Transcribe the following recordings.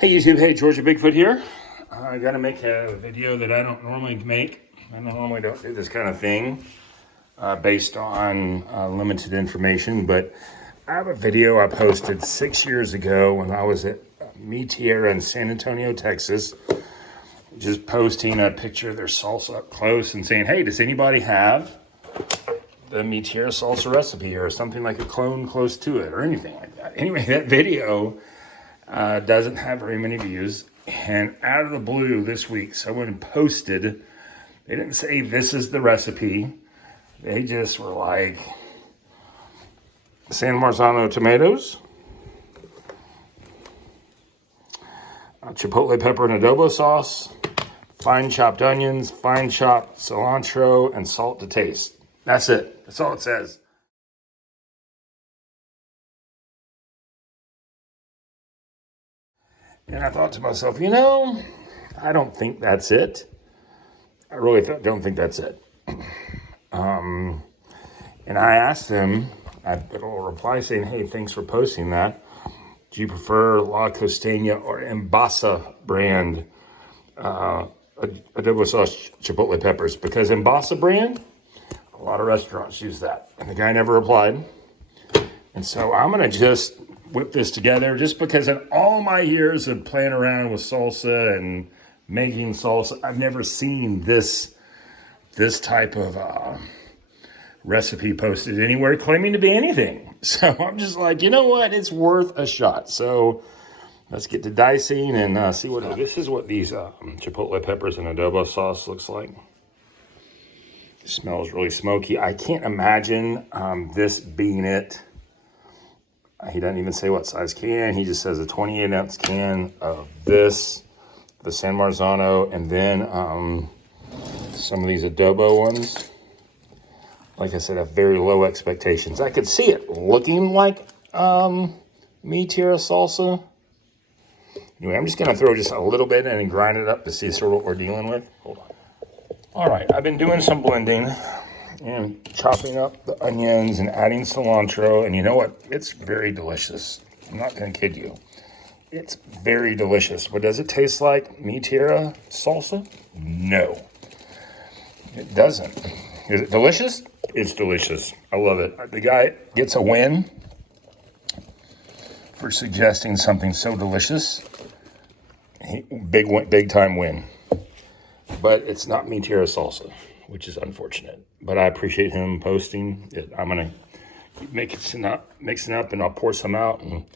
Hey YouTube, hey, Georgia Bigfoot here. I gotta make a video that I don't normally make. I normally don't do this kind of thing based on limited information, but I have a video I posted 6 years ago when I was at Mi Tierra in San Antonio, Texas, just posting a picture of their salsa up close and saying, hey, does anybody have the Mi Tierra salsa recipe or something like a clone close to it or anything like that? Anyway, that video doesn't have very many views. And out of the blue this week, someone posted, they didn't say this is the recipe. They just were like, San Marzano tomatoes, chipotle pepper and adobo sauce, fine chopped onions, fine chopped cilantro, and salt to taste. That's it. That's all it says. And I thought to myself, I don't think that's it. I really don't think that's it. And I asked him, I put a little reply saying, hey, thanks for posting that. Do you prefer La Costeña or Embasa brand adobo sauce chipotle peppers? Because Embasa brand, a lot of restaurants use that. And the guy never replied. And so I'm going to just whip this together just because in all my years of playing around with salsa and making salsa, I've never seen this type of recipe posted anywhere claiming to be anything. So I'm just like, you know what? It's worth a shot. So let's get to dicing and see what happens. This is what these chipotle peppers and adobo sauce looks like. It smells really smoky. I can't imagine this being it. He doesn't even say what size can. He just says a 28-ounce can of this, the San Marzano, and then some of these adobo ones. Like I said, I have very low expectations. I could see it looking like Mi Tierra salsa. Anyway, I'm just going to throw just a little bit in and grind it up to see sort of what we're dealing with. Hold on. All right, I've been doing some blending and chopping up the onions and adding cilantro. And you know what? It's very delicious. I'm not going to kid you. It's very delicious. But does it taste like Mi Tierra salsa? No, it doesn't. Is it delicious? It's delicious. I love it. The guy gets a win for suggesting something so delicious. Big time win. But it's not Mi Tierra salsa, which is unfortunate. But I appreciate him posting it. I'm going to keep mixing up, and I'll pour some out. And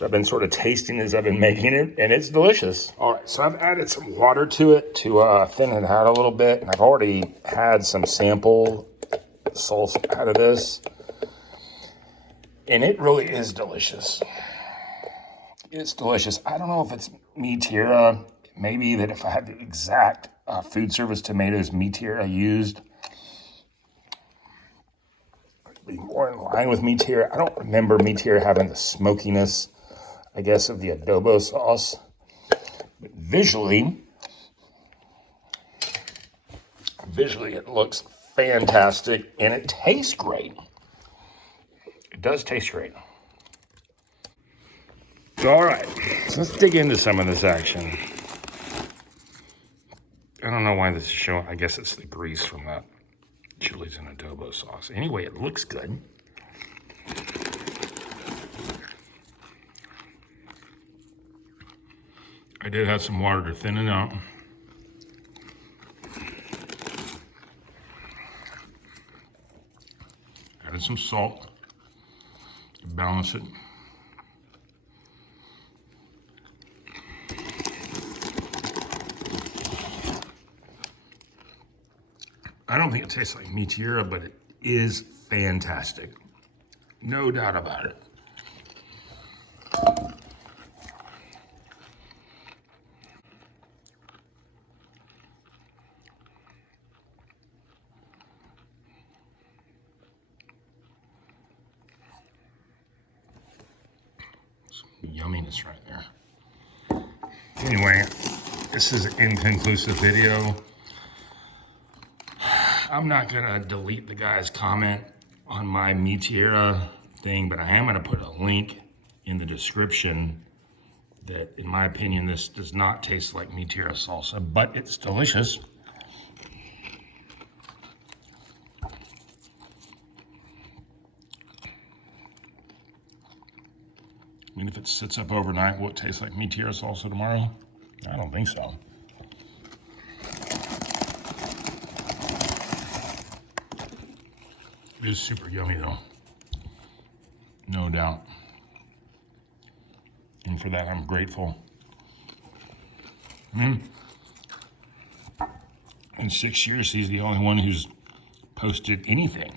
I've been sort of tasting as I've been making it, and it's delicious. All right, so I've added some water to it to thin it out a little bit. And I've already had some sample salsa out of this. And it really is delicious. It's delicious. I don't know if it's Mi Tierra. Maybe that if I had the exact food service tomatoes Mi Tierra used, it'd be more in line with Mi Tierra. I don't remember Mi Tierra having the smokiness, I guess, of the adobo sauce. But visually it looks fantastic, and it tastes great. It does taste great. All right, so let's dig into some of this action. I don't know why this is showing. I guess it's the grease from that chilies and adobo sauce. Anyway, it looks good. I did have some water to thin it out. Added some salt to balance it. I don't think it tastes like Mi Tierra, but it is fantastic. No doubt about it. Some yumminess right there. Anyway, this is an inconclusive video. I'm not gonna delete the guy's comment on my Mi Tierra thing, but I am gonna put a link in the description that, in my opinion, this does not taste like Mi Tierra salsa, but it's delicious. I mean, if it sits up overnight, will it taste like Mi Tierra salsa tomorrow? I don't think so. It is super yummy though, no doubt. And for that, I'm grateful. In 6 years, he's the only one who's posted anything